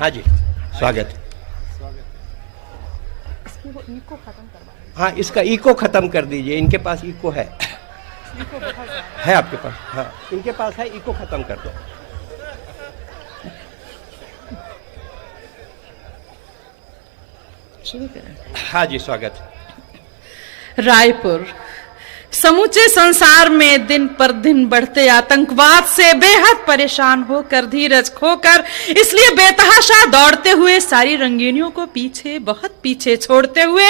हाँ जी, स्वागत। इसकी वो इको खत्म करवा दीजिए। हाँ, इसका इको खत्म कर दीजिए। इनके पास इको है? इको बहुत ज़्यादा है आपके पास? हाँ, इनके पास है, इको खत्म कर दो। शुरू करें। हाँ जी, स्वागत। रायपुर, समूचे संसार में दिन पर दिन बढ़ते आतंकवाद से बेहद परेशान होकर, धीरज खोकर, इसलिए बेतहाशा दौड़ते हुए, सारी रंगीनियों को पीछे, बहुत पीछे छोड़ते हुए,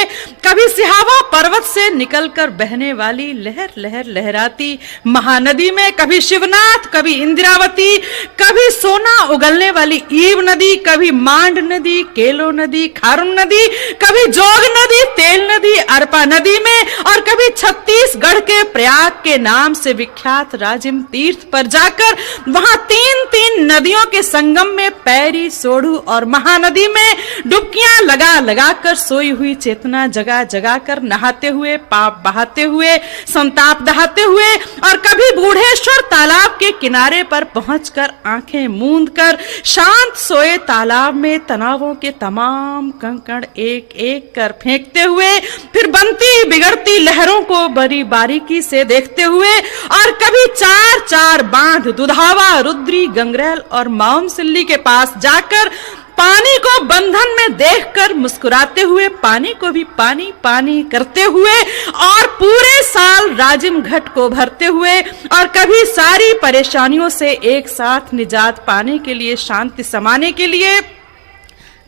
कभी सिहावा पर्वत से निकलकर बहने वाली लहर लहर लहराती महानदी में, कभी शिवनाथ, कभी इंदिरावती, कभी सोना उगलने वाली ईव नदी, कभी मांड नदी, केलो नदी, खारुन नदी, कभी जोग नदी, तेल नदी, अरपा नदी में, और कभी छत्तीसगढ़ के प्रयाग के नाम से विख्यात राजिम तीर्थ पर जाकर वहां तीन तीन नदियों के संगम में पैरी, सोढ़ू और महानदी में डुबकियां लगा लगा कर सोई हुई चेतना जगा जगा कर नहाते हुए, पाप बहाते हुए, संताप दहाते हुए, और कभी बूढ़ेश्वर तालाब के किनारे पर पहुंचकर आंखें मूंद कर शांत सोए तालाब में तनावों के तमाम कंकड़ एक एक कर फेंकते हुए, फिर बनती बिगड़ती लहरों को बड़ी बारीकी से देखते हुए, और कभी चार चार बांध दुधावा, रुद्री, गंगरेल और माउमसिल्ली के पास जाकर पानी को बंधन में देखकर मुस्कुराते हुए, पानी को भी पानी पानी करते हुए, और पूरे साल राजिम घट को भरते हुए, और कभी सारी परेशानियों से एक साथ निजात पाने के लिए, शांति समाने के लिए,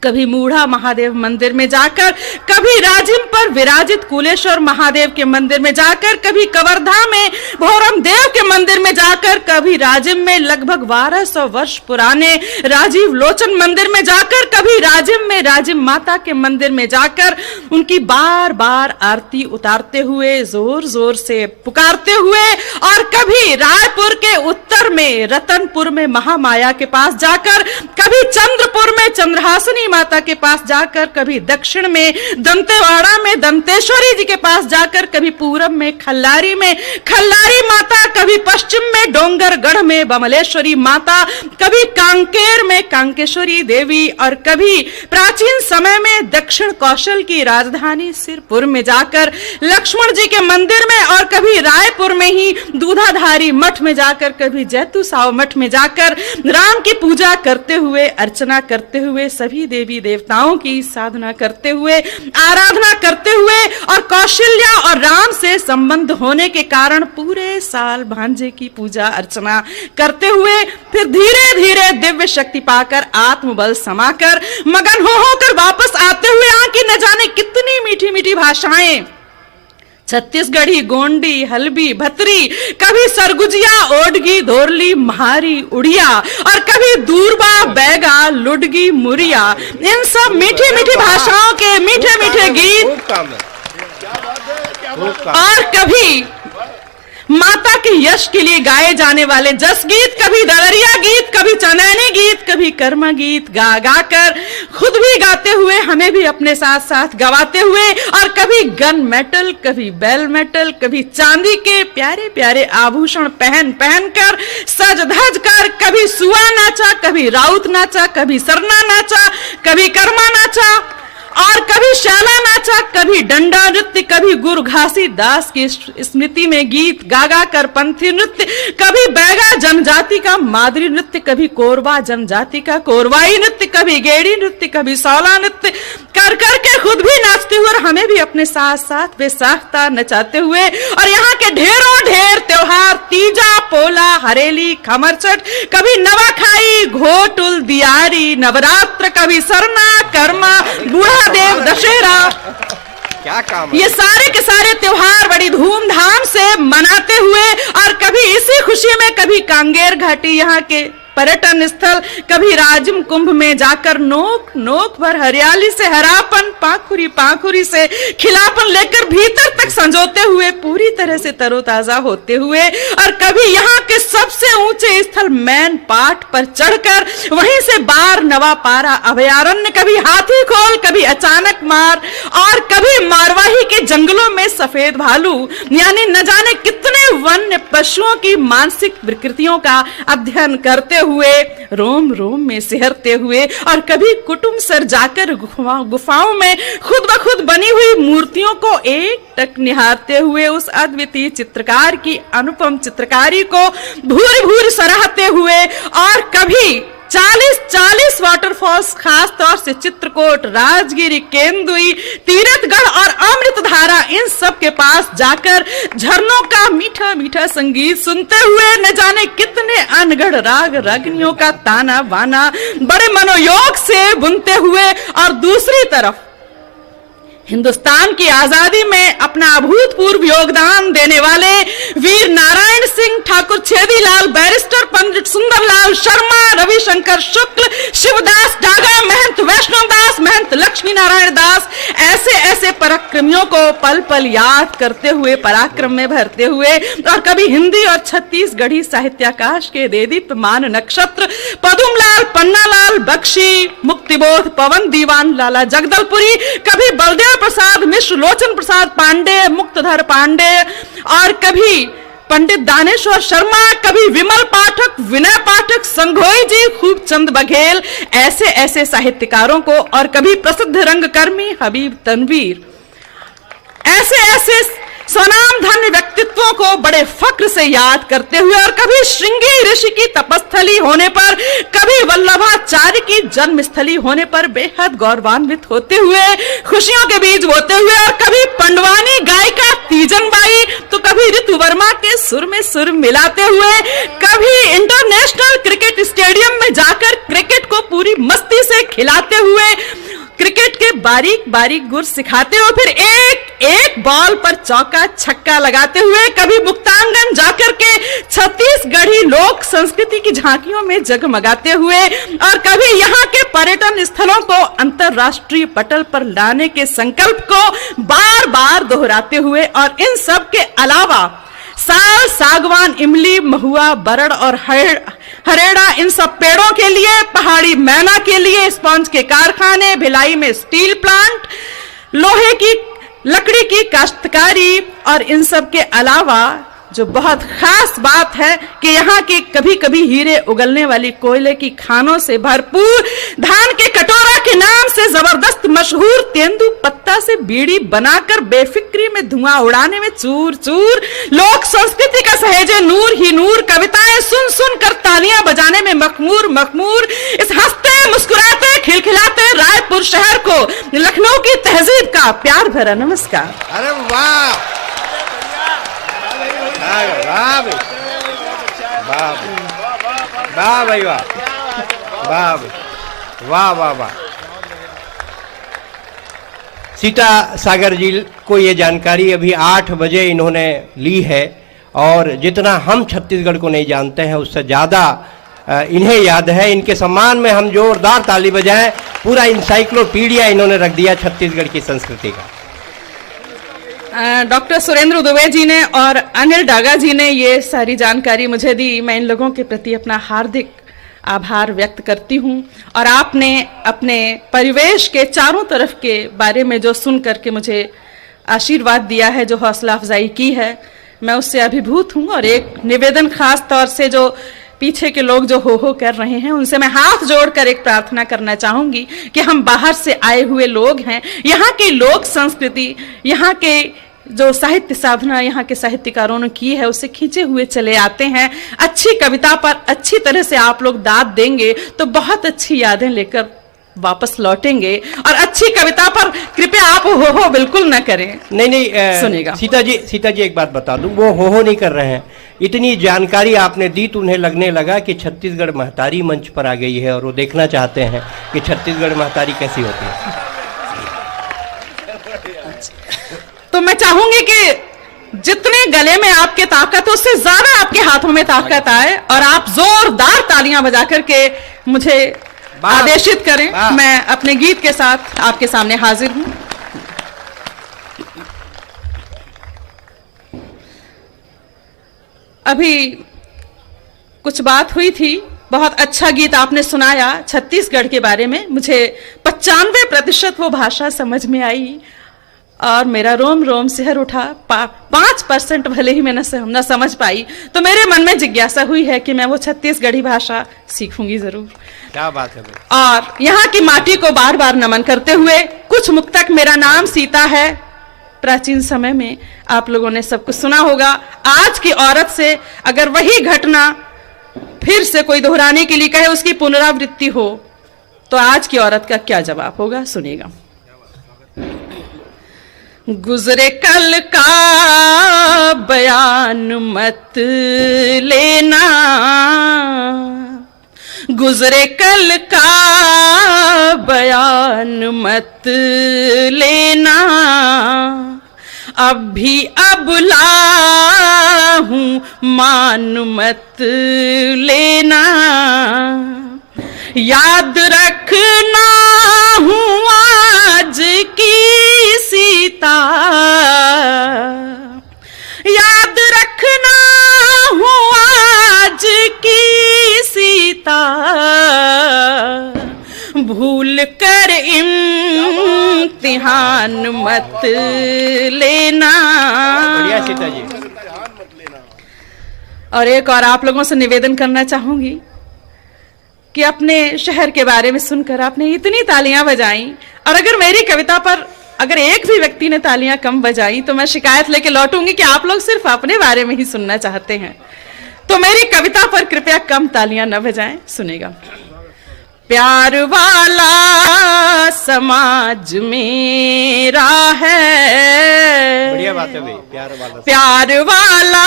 कभी मूढ़ा महादेव मंदिर में जाकर, कभी राजिम पर विराजित कुलेश्वर महादेव के मंदिर में जाकर, कभी कवर्धा में भोरम देव के मंदिर में जाकर, कभी राजिम में लगभग 1200 वर्ष पुराने राजीव लोचन मंदिर में जाकर, कभी राजिम में राजिम माता के मंदिर में जाकर उनकी बार बार आरती उतारते हुए, जोर जोर से पुकारते हुए, और कभी रायपुर के उत्तर में रतनपुर में महामाया के पास जाकर, कभी चंद्रपुर में चंद्रहासिनी माता के पास जाकर, कभी दक्षिण में दंतेवाड़ा में दंतेश्वरी जी के पास जाकर, कभी पूरब में खल्लारी माता, कभी पश्चिम में डोंगरगढ़ में बमलेश्वरी माता, कभी कांकेर में कांकेश्वरी देवी, और कभी प्राचीन समय में दक्षिण कौशल की राजधानी सिरपुर में जाकर लक्ष्मण जी के मंदिर में, और कभी रायपुर में ही दूधाधारी मठ में जाकर, कभी जैतू साव मठ में जाकर राम की पूजा करते हुए, अर्चना करते हुए, सभी देवी देवताओं की साधना करते हुए, आराधना करते हुए, और कौशल्या और राम से संबंध होने के कारण पूरे साल भांजे की पूजा अर्चना करते हुए, फिर धीरे धीरे दिव्य शक्ति पाकर, आत्मबल समाकर, मगन होकर वापस आते हुए, आंकी न जाने कितनी मीठी मीठी भाषाएं, छत्तीसगढ़ी, गोंडी, हलबी, भतरी, कभी सरगुजिया, ओडगी, धोरली, महारी, उड़िया, और कभी दूरबा, बैगा, लुडगी, मुरिया, इन सब मीठी मीठी भाषाओं के मीठे मीठे गीत, और कभी माता के यश के लिए गाए जाने वाले जस गीत, कभी दलरिया गीत, कभी चनैनी गीत, कभी कर्म गीत गा गा कर खुद भी गाते हुए, हमें भी अपने साथ साथ गवाते हुए, और कभी गन मेटल, कभी बेल मेटल, कभी चांदी के प्यारे प्यारे आभूषण पहन पहन कर, सज धज कर, कभी सुआ नाचा, कभी राउत नाचा, कभी सरना नाचा, कभी कर्मा नाचा, और कभी शाला नाचा, कभी डंडा नृत्य, कभी गुरु घासीदास की स्मृति में गीत गागा कर पंथी नृत्य, कभी बैगा जनजाति का मादरी नृत्य, कभी कोरवा जनजाति का कोरवाई नृत्य, कभी गेड़ी नृत्य, कभी सौला नृत्य कर करके खुद भी नाचते हुए, और हमें भी अपने साथ साथ बेसाख्ता नचाते हुए, और यहाँ के ढेरों ढेर त्योहार, तीजा, पोला, हरेली, खमरचट, कभी नवाखाई, घोटुल, दियारी, नवरात्र, कभी सरना, कर्मा, बूढ़ा देव, दशहरा, क्या काम है? ये सारे के सारे त्योहार बड़ी धूमधाम से मनाते हुए, और कभी इसी खुशी में कभी कांगेर घाटी यहाँ के पर्यटन स्थल, कभी राजिम कुंभ में जाकर नोक नोक भर हरियाली से हरापन, पाखुरी पाखुरी से खिलापन लेकर भीतर तक संजोते हुए, पूरी तरह से तरोताजा होते हुए, और कभी यहाँ के सबसे ऊंचे स्थल मैन पाट पर चढ़कर वहीं से बार नवा पारा अभयारण्य, कभी हाथी खोल, कभी अचानक मार, और कभी मारवाही के जंगलों में सफेद भालू, यानी न जाने कितने वन्य पशुओं की मानसिक विकृतियों का अध्ययन करते हुए, रोम रोम में सिहरते हुए, और कभी कुटुंब सर जाकर गुफाओं में खुद ब खुद बनी हुई मूर्तियों को एक टक निहारते हुए उस अद्वितीय चित्रकार की अनुपम चित्रकारी को भूरि भूरि सराहते हुए, और कभी 40 वाटरफॉल्स, खास तौर से चित्रकूट, राजगिरी, केंदुई, तीरथगढ़ और अमृतधारा, इन सब के पास जाकर झरनों का मीठा मीठा संगीत सुनते हुए न जाने कितने अनगढ़ राग रागिनियों का ताना बाना बड़े मनोयोग से बुनते हुए, और दूसरी तरफ हिंदुस्तान की आजादी में अपना अभूतपूर्व योगदान देने वाले वीर नारायण सिंह ठाकुर, छेदीलाल, बैरिस्टर पंडित सुंदरलाल शर्मा, रविशंकर शुक्ल, शिवदास डागा, महंत वैष्णव दास, महंत लक्ष्मी नारायण दास, ऐसे ऐसे पराक्रमियों को पल पल याद करते हुए, पराक्रम में भरते हुए, और कभी हिंदी और छत्तीसगढ़ी साहित्याकाश के देदीप्यमान नक्षत्र पदुमलाल, पन्नालाल बख्शी, मुक्तिबोध, पवन दीवान, लाला जगदलपुरी, कभी बलदेव प्रसाद मिश्र, लोचन प्रसाद पांडे, मुक्तधर पांडे, और कभी पंडित दानेश्वर शर्मा, कभी विमल पाठक, विनय पाठक, संघोई जी, खूबचंद बघेल, ऐसे ऐसे साहित्यकारों को, और कभी प्रसिद्ध रंगकर्मी हबीब तनवीर, ऐसे ऐसे स्वनाम धन्य व्यक्तित्वों को बड़े फक्र से याद करते हुए, और कभी श्रृंगी ऋषि की तपस्थली होने पर, कभी वल्लभाचार्य की जन्मस्थली होने पर बेहद गौरवान्वित होते हुए, खुशियों के बीज बोते हुए, और कभी पंडवानी गायिका तीजन बाई, तो कभी ऋतु वर्मा के सुर में सुर मिलाते हुए, कभी इंटरनेशनल क्रिकेट स्टेडियम में जाकर क्रिकेट को पूरी मस्ती से खिलाते हुए, क्रिकेट के बारीक बारीक गुर सिखाते हुए, फिर एक एक बॉल पर चौका छक्का लगाते हुए, कभी मुक्तांगन जाकर के छत्तीसगढ़ी लोक संस्कृति की झांकियों में जगमगाते हुए, और कभी यहाँ के पर्यटन स्थलों को अंतरराष्ट्रीय पटल पर लाने के संकल्प को बार बार दोहराते हुए, और इन सब के अलावा साल, सागवान, इमली, महुआ, बरड़ और हरेड़ा, इन सब पेड़ों के लिए, पहाड़ी मैना के लिए स्पंज के कारखाने, भिलाई में स्टील प्लांट, लोहे की लकड़ी की काश्तकारी, और इन सब के अलावा जो बहुत खास बात है कि यहाँ की कभी कभी हीरे उगलने वाली कोयले की खानों से भरपूर, धान के कटोरा के नाम से जबरदस्त मशहूर तेंदू पत्ता से बीड़ी बनाकर बेफिक्री में धुआं उड़ाने में चूर चूर, लोक संस्कृति का सहेजे नूर ही नूर, कविताएं सुन सुन कर तालियां बजाने में मखमूर मखमूर, इस हंसते मुस्कुराते खिलखिलाते रायपुर शहर को लखनऊ की तहजीब का प्यार भरा नमस्कार। अरे वाह, वाह वाह भाई वाह, वाह वाह वाह वाह। सीता सागर जी को ये जानकारी अभी 8 बजे इन्होंने ली है, और जितना हम छत्तीसगढ़ को नहीं जानते हैं उससे ज़्यादा इन्हें याद है। इनके सम्मान में हम जोरदार ताली बजाएं। पूरा इंसाइक्लोपीडिया इन्होंने रख दिया छत्तीसगढ़ की संस्कृति का। डॉक्टर सुरेंद्र दुबे जी ने और अनिल डागा जी ने ये सारी जानकारी मुझे दी। मैं इन लोगों के प्रति अपना हार्दिक आभार व्यक्त करती हूँ। और आपने अपने परिवेश के चारों तरफ के बारे में जो सुन करके मुझे आशीर्वाद दिया है, जो हौसला अफजाई की है, मैं उससे अभिभूत हूँ। और एक निवेदन खास तौर से जो पीछे के लोग जो हो कर रहे हैं, उनसे मैं हाथ जोड़कर एक प्रार्थना करना चाहूंगी कि हम बाहर से आए हुए लोग हैं, यहाँ की लोक संस्कृति, यहाँ के जो साहित्य साधना यहाँ के साहित्यकारों ने की है, उसे खींचे हुए चले आते हैं। अच्छी कविता पर अच्छी तरह से आप लोग दाद देंगे तो बहुत अच्छी यादें लेकर वापस लौटेंगे। और अच्छी कविता पर कृपया आप हो बिल्कुल न करें। नहीं सुनेगा। सीता जी एक बात बता दूं, वो हो नहीं कर रहे हैं। इतनी जानकारी आपने दी तो उन्हें लगने लगा कि छत्तीसगढ़ महतारी मंच पर आ गई है और वो देखना चाहते हैं कि छत्तीसगढ़ महतारी कैसी होती है। तो मैं चाहूंगी कि जितने गले में आपके ताकत हो, उससे ज्यादा आपके हाथों में ताकत आए और आप जोरदार तालियां बजा करके मुझे आदेशित करें। मैं अपने गीत के साथ आपके सामने हाजिर हूं। अभी कुछ बात हुई थी, बहुत अच्छा गीत आपने सुनाया छत्तीसगढ़ के बारे में। मुझे 95% वो भाषा समझ में आई और मेरा रोम रोम सिहर उठा। 5% भले ही मैं न समझ पाई, तो मेरे मन में जिज्ञासा हुई है कि मैं वो छत्तीसगढ़ी भाषा सीखूंगी जरूर। क्या बात है। और यहाँ की माटी को बार बार नमन करते हुए कुछ मुक्तक, मेरा नाम सीता है, प्राचीन समय में आप लोगों ने सब कुछ सुना होगा। आज की औरत से अगर वही घटना फिर से कोई दोहराने के लिए कहे, उसकी पुनरावृत्ति हो, तो आज की औरत का क्या जवाब होगा, सुनिएगा। गुजरे कल का बयान मत लेना, गुजरे कल का बयान मत लेना, अब भी अबला हूँ मान मत लेना, याद रखना हूँ आज की सीता, याद रखना हूँ आज की सीता, भूल कर इम्तिहान मत लेना। बढ़िया सीता जी। और एक और आप लोगों से निवेदन करना चाहूंगी कि अपने शहर के बारे में सुनकर आपने इतनी तालियां बजाई, और अगर मेरी कविता पर अगर एक भी व्यक्ति ने तालियां कम बजाई तो मैं शिकायत लेके लौटूंगी कि आप लोग सिर्फ अपने बारे में ही सुनना चाहते हैं। तो मेरी कविता पर कृपया कम तालियां न बजाएं, सुनेगा। प्यार वाला समाज मेरा है, बढ़िया बात है भाई, प्यार वाला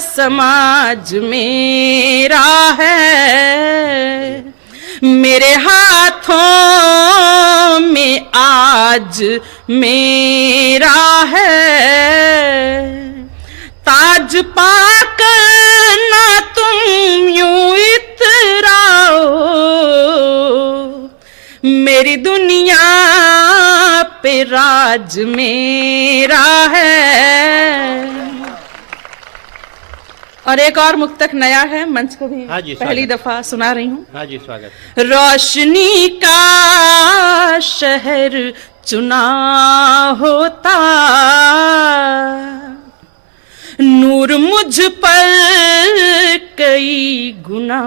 समाज मेरा है, मेरे हाथों में आज मेरा है, ताज पाकर ना तुम यूं इतराओ, मेरी दुनिया पे राज मेरा है। और एक और मुक्तक नया है, मंच को भी पहली दफा सुना रही हूँ। हाँ जी, स्वागत। रोशनी का शहर चुना होता, नूर मुझ पर कई गुना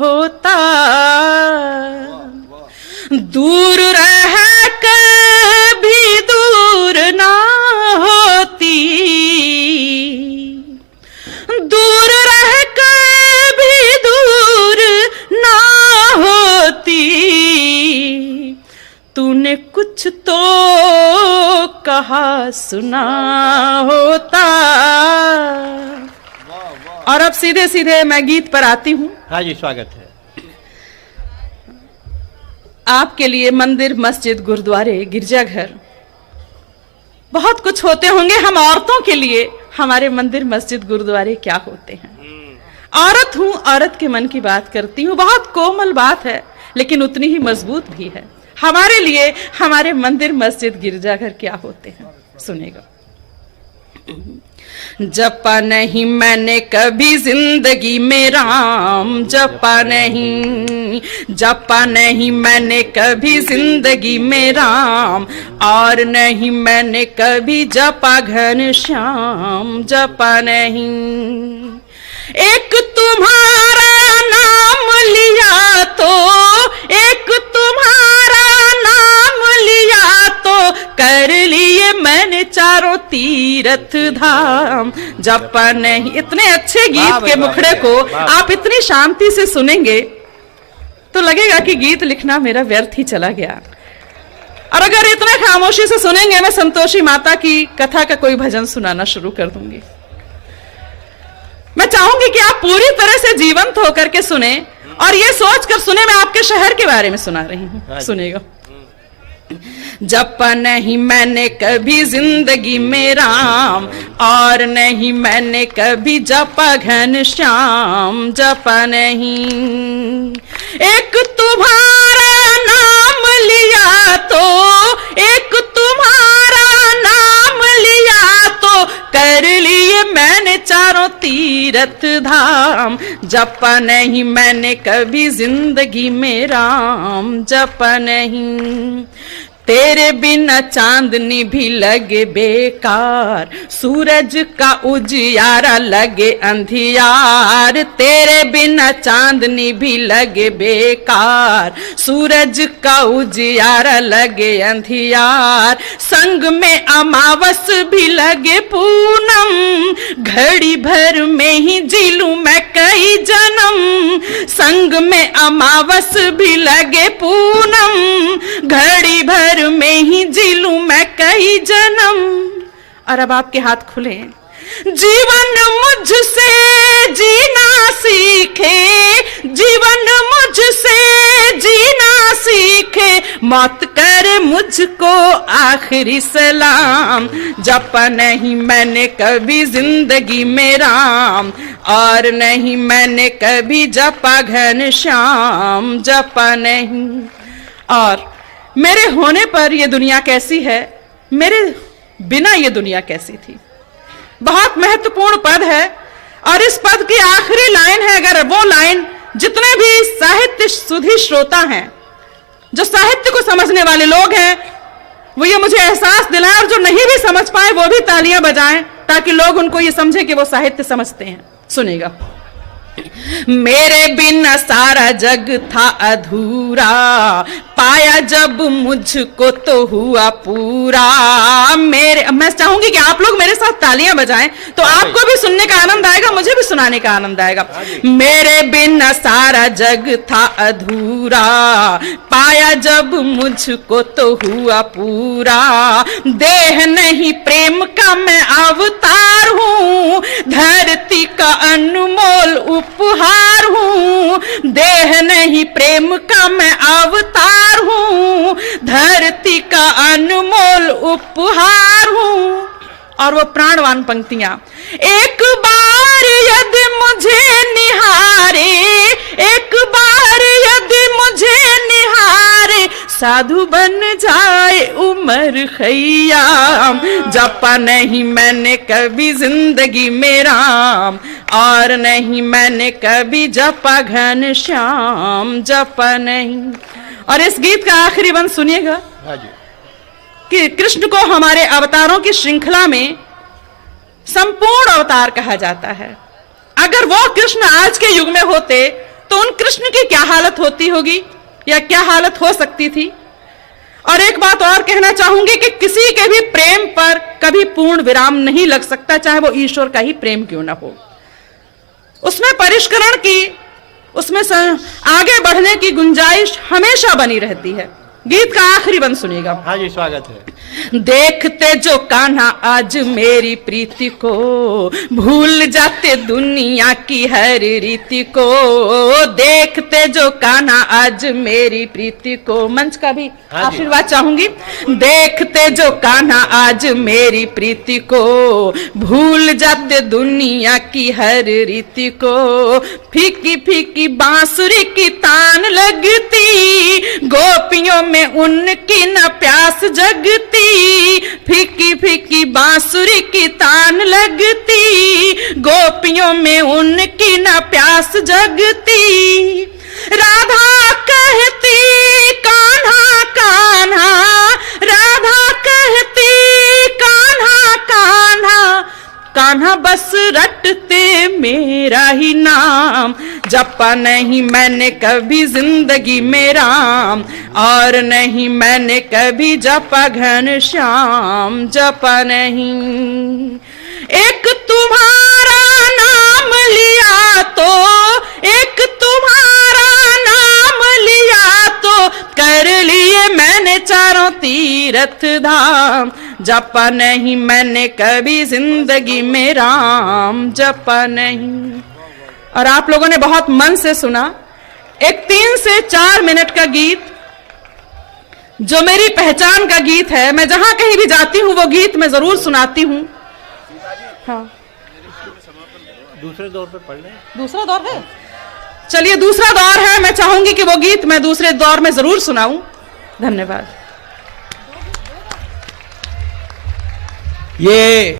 होता, दूर रह कर भी दूर ना होती, दूर रह कर भी दूर ना होती, तूने कुछ तो कहा सुना होता। और अब सीधे सीधे मैं गीत पर आती हूँ। हाँ जी, स्वागत है। आपके लिए मंदिर, मस्जिद, गुरुद्वारे, गिरजाघर बहुत कुछ होते होंगे। हम औरतों के लिए हमारे मंदिर, मस्जिद, गुरुद्वारे क्या होते हैं? औरत हूं, औरत के मन की बात करती हूं। बहुत कोमल बात है, लेकिन उतनी ही मजबूत भी है। हमारे लिए हमारे मंदिर, मस्जिद, गिरजाघर क्या होते हैं, सुनेगा। जपा नहीं मैंने कभी जिंदगी में राम, जपा नहीं, जपा नहीं मैंने कभी जिंदगी में राम, और नहीं मैंने कभी जपा घनश्याम, जपा नहीं। एक तुम्हारा नाम लिया तो, एक तुम्हारा नाम लिया तो, कर लिए मैंने चारों तीर्थ धाम, जपा नहीं। इतने अच्छे गीत के मुखड़े को आप इतनी शांति से सुनेंगे तो लगेगा कि गीत लिखना मेरा व्यर्थ ही चला गया। और अगर इतना खामोशी से सुनेंगे, मैं संतोषी माता की कथा का कोई भजन सुनाना शुरू कर दूंगी। मैं चाहूंगी कि आप पूरी तरह से जीवंत होकर के सुने, और ये सोचकर सुने मैं आपके शहर के बारे में सुना रही हूं, सुनेगा। जपा नहीं मैंने कभी जिंदगी में राम, और नहीं मैंने कभी जपा घनश्याम, जपा नहीं। एक तुम्हारा नाम लिया तो, एक तुम्हारा नाम लिया तो, कर लिए मैंने चारों तीर्थ धाम, जपा नहीं मैंने कभी जिंदगी में राम, जपा नहीं। तेरे बिना चांदनी भी लगे बेकार, सूरज का उजियारा लगे अंधियार। तेरे बिना चांदनी भी लगे बेकार, सूरज का उजियारा लगे अंधियार। संग में अमावस भी लगे पूनम, घड़ी भर में ही जी लूं मैं कई जन्म। संग में अमावस भी लगे पूनम, घड़ी भर में ही जी लूं मैं कई जन्म। और अब आपके हाथ खुले। जीवन मुझसे जीना सीखे, जीवन मुझसे जीना सीखे, मौत करे मुझको आखिरी सलाम। जपा नहीं मैंने कभी जिंदगी में राम, और नहीं मैंने कभी जपा घनश्याम, जपा नहीं। और मेरे होने पर ये दुनिया कैसी है, मेरे बिना ये दुनिया कैसी थी। बहुत महत्वपूर्ण पद है, और इस पद की आखिरी लाइन है, अगर वो लाइन जितने भी साहित्य सुधी श्रोता हैं, जो साहित्य को समझने वाले लोग हैं, वो ये मुझे एहसास दिलाएं, और जो नहीं भी समझ पाए वो भी तालियां बजाएं, ताकि लोग उनको ये समझे कि वो साहित्य समझते हैं। सुनिएगा। मेरे बिना सारा जग था अधूरा, पाया जब मुझको तो हुआ पूरा। मैं चाहूंगी कि आप लोग मेरे साथ तालियां बजाएं, तो आपको भी सुनने का आनंद आएगा, मुझे भी सुनाने का आनंद आएगा। मेरे बिना सारा जग था अधूरा, पाया जब मुझको तो हुआ पूरा। देह नहीं प्रेम का मैं अवतार हूँ, धरती का अनमोल उपहार हूँ। देह नहीं प्रेम का मैं अवतार हूँ, धरती का अनमोल उपहार हूँ। और वो प्राणवान पंक्तियां, एक बार यदि मुझे निहारे, एक बार यदि मुझे निहारे, साधु बन जाए उमर खैयाम। जपा नहीं मैंने कभी जिंदगी में राम, और नहीं मैंने कभी जपा घनश्याम, जपा नहीं। और इस गीत का आखिरी बंद सुनिएगा कि कृष्ण को हमारे अवतारों की श्रृंखला में संपूर्ण अवतार कहा जाता है। अगर वो कृष्ण आज के युग में होते तो उन कृष्ण की क्या हालत होती होगी, या क्या हालत हो सकती थी। और एक बात और कहना चाहूंगी कि किसी के भी प्रेम पर कभी पूर्ण विराम नहीं लग सकता, चाहे वो ईश्वर का ही प्रेम क्यों ना हो। उसमें परिष्करण की, उसमें आगे बढ़ने की गुंजाइश हमेशा बनी रहती है। गीत का आखिरी बंद सुनिएगा। हाँ जी, स्वागत है। देखते जो कान्हा आज मेरी प्रीति को, भूल जाते दुनिया की हर रीति को। देखते जो कान्हा आज मेरी प्रीति को, मंच का भी आशीर्वाद चाहूंगी। देखते जो कान्हा आज मेरी प्रीति को, भूल जाते दुनिया की हर रीति को। फीकी फीकी बांसुरी की तान लगती, गोपियों में उनकी न प्यास जगती। फीकी फीकी बांसुरी की तान लगती, गोपियों में उनकी न प्यास जगती। राधा कहती कान्हा कान्हा, राधा कहती कान्हा कान्हा, कान्हा बस रटते मेरा ही नाम। जपा नहीं मैंने कभी जिंदगी में राम, और नहीं मैंने कभी जपा घनश्याम, जपा नहीं। एक तुम्हारा नाम लिया तो, एक तुम्हारा नाम लिया तो, कर लिए मैंने चारों तीर्थ धाम। जपा नहीं मैंने कभी जिंदगी में राम, जपा नहीं। और आप लोगों ने बहुत मन से सुना एक 3 से 4 मिनट का गीत, जो मेरी पहचान का गीत है। मैं जहां कहीं भी जाती हूं वो गीत मैं जरूर सुनाती हूं। हाँ, दूसरे दौर पर पढ़ लें। दूसरा दौर है, चलिए दूसरा दौर है। मैं चाहूंगी कि वो गीत मैं दूसरे दौर में जरूर सुनाऊं। धन्यवाद। ये